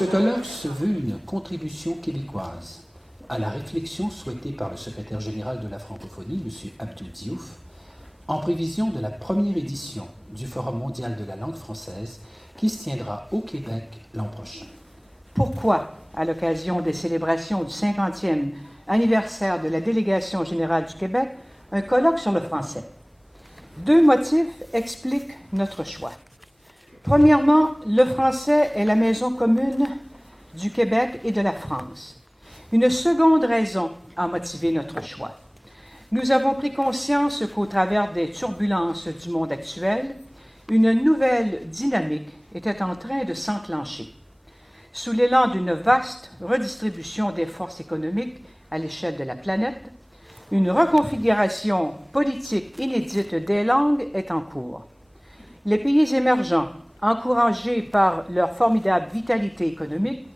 Ce colloque se veut une contribution québécoise à la réflexion souhaitée par le secrétaire général de la francophonie, M. Abdou Diouf, en prévision de la première édition du Forum mondial de la langue française qui se tiendra au Québec l'an prochain. Pourquoi, à l'occasion des célébrations du 50e anniversaire de la Délégation générale du Québec, un colloque sur le français? 2 motifs expliquent notre choix. Premièrement, le français est la maison commune du Québec et de la France. Une seconde raison a motivé notre choix. Nous avons pris conscience qu'au travers des turbulences du monde actuel, une nouvelle dynamique était en train de s'enclencher. Sous l'élan d'une vaste redistribution des forces économiques à l'échelle de la planète, une reconfiguration politique inédite des langues est en cours. Les pays émergents, encouragés par leur formidable vitalité économique,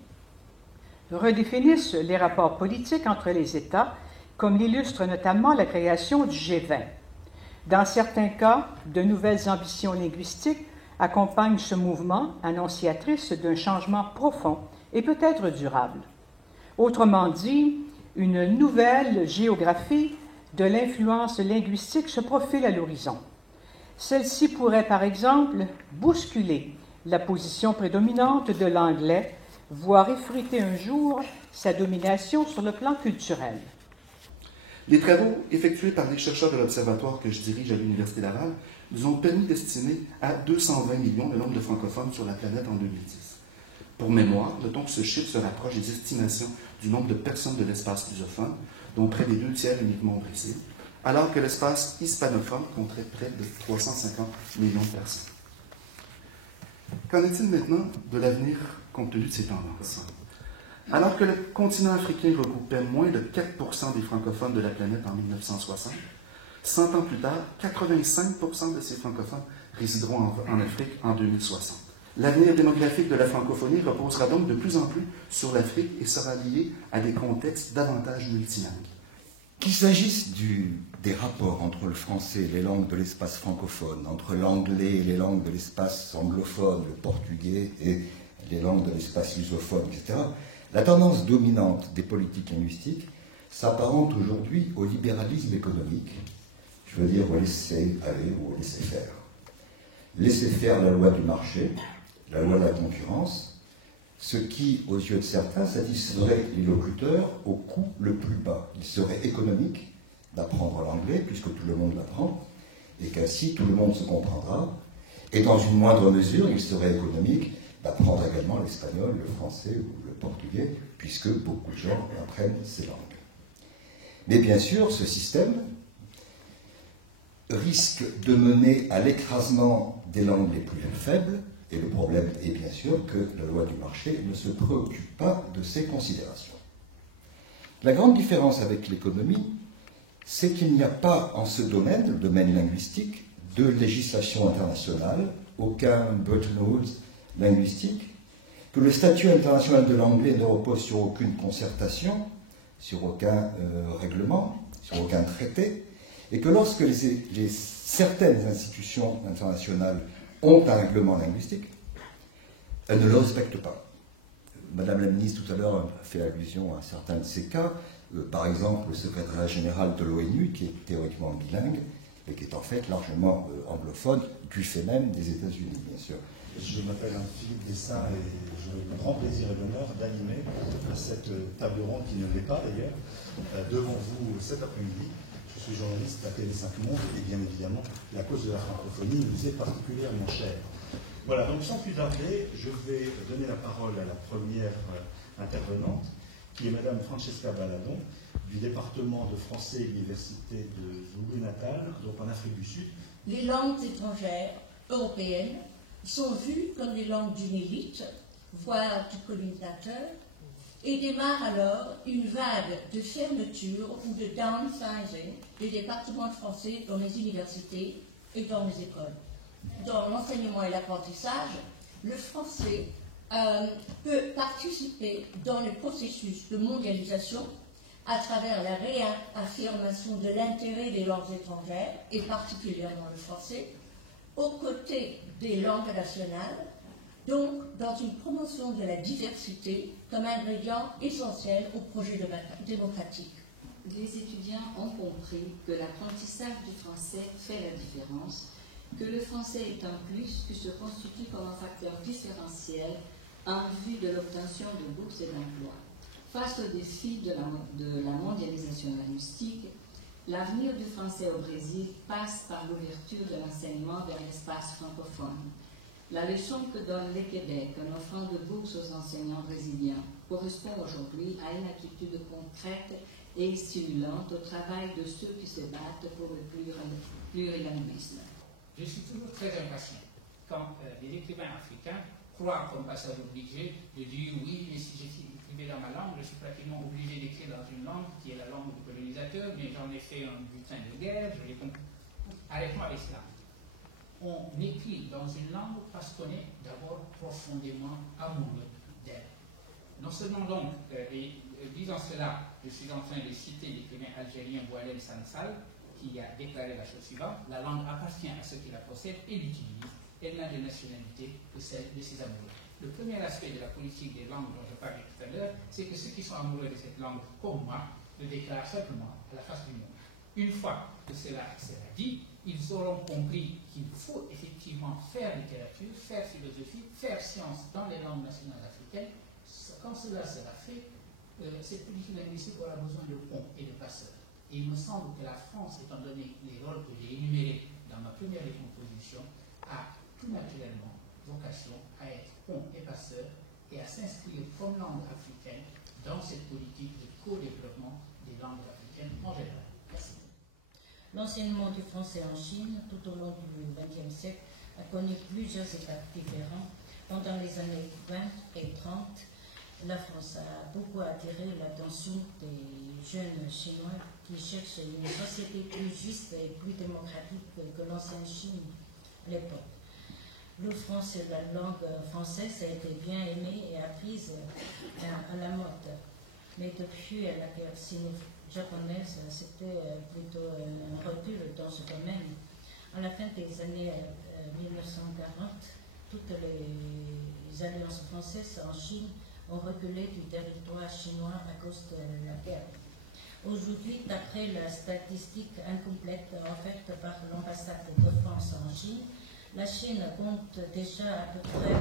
redéfinissent les rapports politiques entre les États, comme l'illustre notamment la création du G20. Dans certains cas, de nouvelles ambitions linguistiques accompagnent ce mouvement, annonciatrice d'un changement profond et peut-être durable. Autrement dit, une nouvelle géographie de l'influence linguistique se profile à l'horizon. Celle-ci pourrait, par exemple, bousculer la position prédominante de l'anglais, voire effriter un jour sa domination sur le plan culturel. Les travaux effectués par les chercheurs de l'Observatoire que je dirige à l'Université Laval nous ont permis d'estimer à 220 millions le nombre de francophones sur la planète en 2010. Pour mémoire, notons que ce chiffre se rapproche des estimations du nombre de personnes de l'espace lusophone, dont près des 2/3 uniquement au Brésil, alors que l'espace hispanophone compterait près de 350 millions de personnes. Qu'en est-il maintenant de l'avenir compte tenu de ces tendances? Alors que le continent africain regroupait moins de 4% des francophones de la planète en 1960, 100 ans plus tard, 85% de ces francophones résideront en Afrique en 2060. L'avenir démographique de la francophonie reposera donc de plus en plus sur l'Afrique et sera lié à des contextes davantage multilingues. Qu'il s'agisse des rapports entre le français et les langues de l'espace francophone, entre l'anglais et les langues de l'espace anglophone, le portugais et les langues de l'espace lusophone, etc., la tendance dominante des politiques linguistiques s'apparente aujourd'hui au libéralisme économique, je veux dire au laisser-aller ou au laisser-faire. Laisser faire la loi du marché, la loi de la concurrence, ce qui, aux yeux de certains, satisferait les locuteurs au coût le plus bas. Il serait économique d'apprendre l'anglais, puisque tout le monde l'apprend, et qu'ainsi tout le monde se comprendra, et dans une moindre mesure, il serait économique d'apprendre également l'espagnol, le français ou le portugais, puisque beaucoup de gens apprennent ces langues. Mais bien sûr, ce système risque de mener à l'écrasement des langues les plus faibles, et le problème est bien sûr que la loi du marché ne se préoccupe pas de ces considérations. La grande différence avec l'économie, c'est qu'il n'y a pas en ce domaine, le domaine linguistique, de législation internationale, aucun Bretton Woods linguistique, que le statut international de l'anglais ne repose sur aucune concertation, sur aucun règlement, sur aucun traité, et que lorsque certaines institutions internationales ont un règlement linguistique, elles ne le respectent pas. Madame la ministre, tout à l'heure, a fait allusion à certains de ces cas. Par exemple, le secrétaire général de l'ONU, qui est théoriquement bilingue, mais qui est en fait largement anglophone, du fait même des États-Unis, bien sûr. Je m'appelle Philippe Dessin et j'ai le grand plaisir et l'honneur d'animer cette table ronde qui ne l'est pas d'ailleurs, devant vous cet après-midi. Je suis journaliste à TV5 Monde et bien évidemment la cause de la francophonie nous est particulièrement chère. Voilà, donc sans plus tarder, je vais donner la parole à la première intervenante, qui est Madame Francesca Baladon, du département de français et de l'université de Zulu-Natal, donc en Afrique du Sud. Les langues étrangères européennes sont vues comme des langues d'une élite, voire du colonisateur, et démarre alors une vague de fermeture ou de downsizing des départements de français dans les universités et dans les écoles. Dans l'enseignement et l'apprentissage, le français peut participer dans le processus de mondialisation à travers la réaffirmation de l'intérêt des langues étrangères, et particulièrement le français, aux côtés des langues nationales, donc dans une promotion de la diversité comme ingrédient essentiel au projet démocratique. Les étudiants ont compris que l'apprentissage du français fait la différence, que le français est un plus qui se constitue comme un facteur différentiel en vue de l'obtention de bourses et d'emplois. Face aux défis de la mondialisation linguistique, l'avenir du français au Brésil passe par l'ouverture de l'enseignement vers l'espace francophone. La leçon que donne le Québec en offrant de bourses aux enseignants brésiliens correspond aujourd'hui à une attitude concrète et stimulante au travail de ceux qui se battent pour le plurilinguisme. Je suis toujours très impatient quand les écrivains africains croient comme passage obligé de dire oui, mais si j'écrivais dans ma langue, je suis pratiquement obligé d'écrire dans une langue qui est la langue du colonisateur, mais j'en ai fait un butin de guerre, je l'ai compris. Arrête-moi avec cela. On écrit dans une langue parce qu'on est d'abord profondément amoureux d'elle. Non seulement donc, et disant cela, je suis en train de citer l'écrivain algérien Boualem Sansal, qui a déclaré la chose suivante: la langue appartient à ceux qui la possèdent et l'utilisent. Elle n'a de nationalité que celle de ses amoureux. Le premier aspect de la politique des langues dont je parlais tout à l'heure, c'est que ceux qui sont amoureux de cette langue, comme moi, le déclarent simplement à la face du monde. Une fois que cela sera dit, ils auront compris qu'il faut effectivement faire littérature, faire philosophie, faire science dans les langues nationales africaines. Quand cela sera fait, cette politique linguistique aura besoin de ponts et de passeurs. Et il me semble que la France, étant donné les rôles que j'ai énumérés dans ma première décomposition, a tout naturellement vocation à être pont et passeur et à s'inscrire comme langue africaine dans cette politique de co-développement des langues africaines en général. Merci. L'enseignement du français en Chine, tout au long du XXe siècle, a connu plusieurs étapes différentes. Pendant les années 20 et 30, la France a beaucoup attiré l'attention des jeunes Chinois qui cherchent une société plus juste et plus démocratique que l'ancienne Chine à l'époque. Le français, la langue française a été bien aimée et apprise à la mode. Mais depuis la guerre sino-japonaise, c'était plutôt un recul dans ce domaine. À la fin des années 1940, toutes les alliances françaises en Chine ont reculé du territoire chinois à cause de la guerre. Aujourd'hui, d'après la statistique incomplète offerte par l'ambassade de France en Chine, la Chine compte déjà à peu près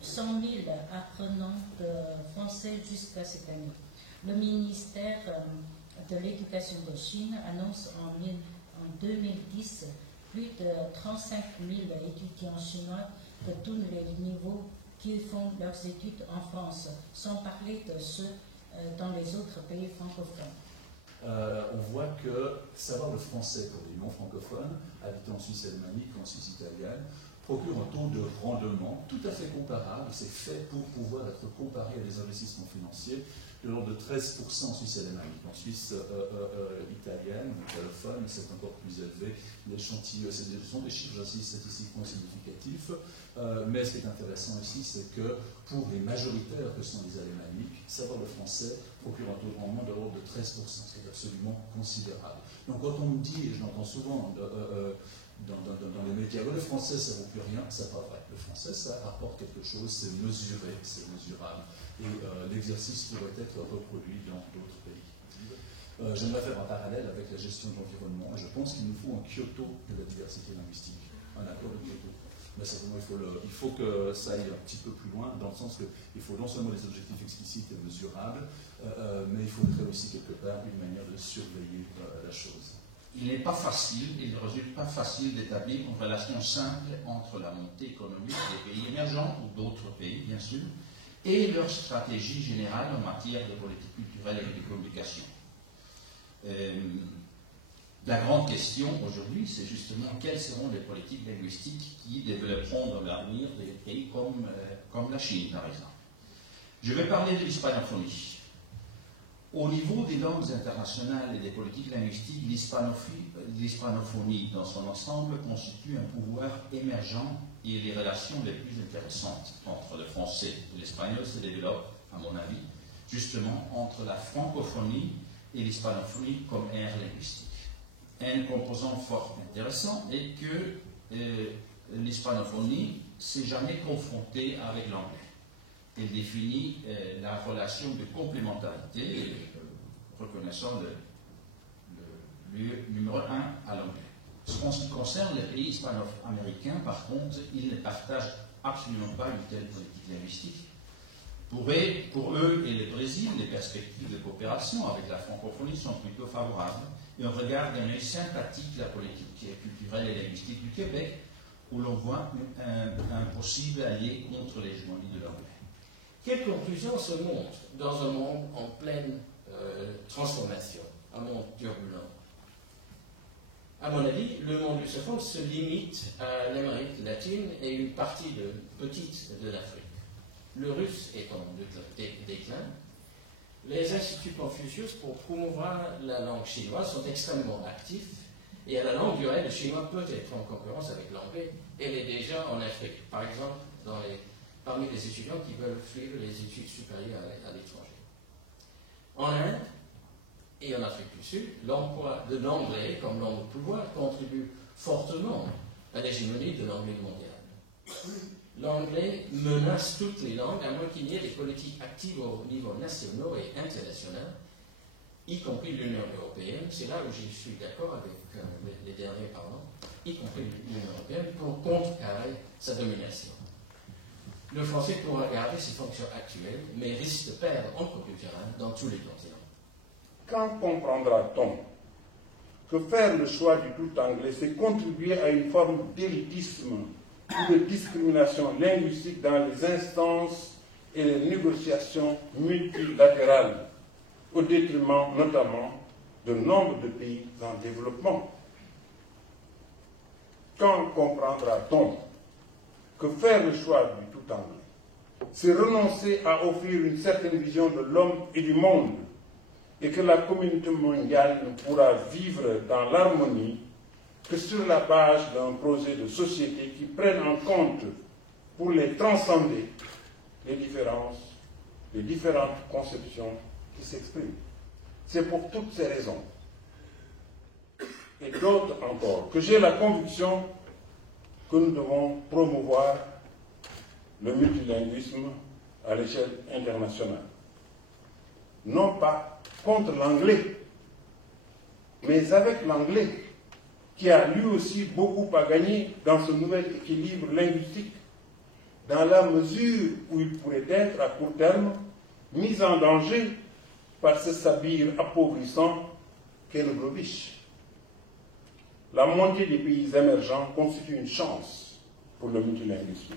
100 000 apprenants de français jusqu'à cette année. Le ministère de l'Éducation de Chine annonce en 2010 plus de 35 000 étudiants chinois de tous les niveaux qui font leurs études en France, sans parler de ceux dans les autres pays francophones. On voit que savoir le français pour les non-francophones, habitant en Suisse alémanique ou en Suisse italienne, procure un taux de rendement tout à fait comparable, c'est fait pour pouvoir être comparé à des investissements financiers de l'ordre de 13% en Suisse alémanique. En Suisse italienne, italophone, c'est encore plus élevé. L'échantillon, ce sont des chiffres aussi statistiquement significatifs, mais ce qui est intéressant ici, c'est que pour les majoritaires que sont les alémaniques, savoir le français procure un taux de rendement de l'ordre de 13%, ce qui est absolument considérable. Donc quand on me dit, et je l'entends souvent dans les médias, le français ça ne vaut plus rien, c'est pas vrai. Le français ça rapporte quelque chose, c'est mesuré, c'est mesurable. Et l'exercice pourrait être reproduit dans d'autres pays. J'aimerais faire un parallèle avec la gestion de l'environnement. Je pense qu'il nous faut un Kyoto de la diversité linguistique, un accord de Kyoto. Mais simplement, il faut que ça aille un petit peu plus loin, dans le sens qu'il faut non seulement des objectifs explicites et mesurables, mais il faudrait aussi quelque part une manière de surveiller la chose. Il n'est pas facile, il ne résulte pas facile d'établir une relation simple entre la montée économique des pays émergents, ou d'autres pays bien sûr, et leur stratégie générale en matière de politique culturelle et de communication. La grande question aujourd'hui, c'est justement quelles seront les politiques linguistiques qui développeront dans l'avenir des pays comme la Chine, par exemple. Je vais parler de l'hispanophonie. Au niveau des langues internationales et des politiques linguistiques, l'hispanophonie dans son ensemble constitue un pouvoir émergent et les relations les plus intéressantes entre le français et l'espagnol se développent, à mon avis, justement entre la francophonie et l'hispanophonie comme aire linguistique. Un composant fort intéressant est que l'hispanophonie s'est jamais confrontée avec l'anglais. Elle définit la relation de complémentarité, reconnaissant le lieu numéro 1 à l'anglais. En ce qui concerne les pays hispano-américains, par contre, ils ne partagent absolument pas une telle politique linguistique. Pour eux et le Brésil, les perspectives de coopération avec la francophonie sont plutôt favorables et on regarde d'un œil sympathique la politique culturelle et linguistique du Québec, où l'on voit un possible allié contre l'hégémonie de l'anglais. Quelle conclusion se montre dans un monde en pleine transformation, un monde turbulent? À mon avis, le monde lusophone se limite à l'Amérique latine et une partie petite de l'Afrique. Le russe est en déclin. Les instituts Confucius, pour promouvoir la langue chinoise, sont extrêmement actifs. Et à la longue durée, le chinois peut être en concurrence avec l'anglais. Elle est déjà en Afrique. Par exemple, parmi les étudiants qui veulent suivre les études supérieures à l'étranger. En Inde et en Afrique du Sud, l'emploi de l'anglais comme langue de pouvoir contribue fortement à l'hégémonie de l'anglais mondial. L'anglais menace toutes les langues, à moins qu'il n'y ait des politiques actives au niveau national et international, y compris l'Union européenne. C'est là où je suis d'accord avec les derniers parlants, y compris l'Union européenne, pour contrecarrer sa domination. Le français pourra garder ses fonctions actuelles, mais risque de perdre encore du terrain dans tous les continents. Quand comprendra-t-on que faire le choix du tout anglais, c'est contribuer à une forme d'élitisme ou de discrimination linguistique dans les instances et les négociations multilatérales, au détriment notamment de nombre de pays en développement? Quand comprendra-t-on que faire le choix du tout anglais, c'est renoncer à offrir une certaine vision de l'homme et du monde, et que la communauté mondiale ne pourra vivre dans l'harmonie que sur la base d'un projet de société qui prenne en compte, pour les transcender, les différences, les différentes conceptions qui s'expriment. C'est pour toutes ces raisons, et d'autres encore, que j'ai la conviction que nous devons promouvoir le multilinguisme à l'échelle internationale. Non pas contre l'anglais, mais avec l'anglais, qui a lui aussi beaucoup à gagner dans ce nouvel équilibre linguistique, dans la mesure où il pourrait être, à court terme, mis en danger par ce sabir appauvrissant qu'est le globish. La montée des pays émergents constitue une chance pour le multilinguisme.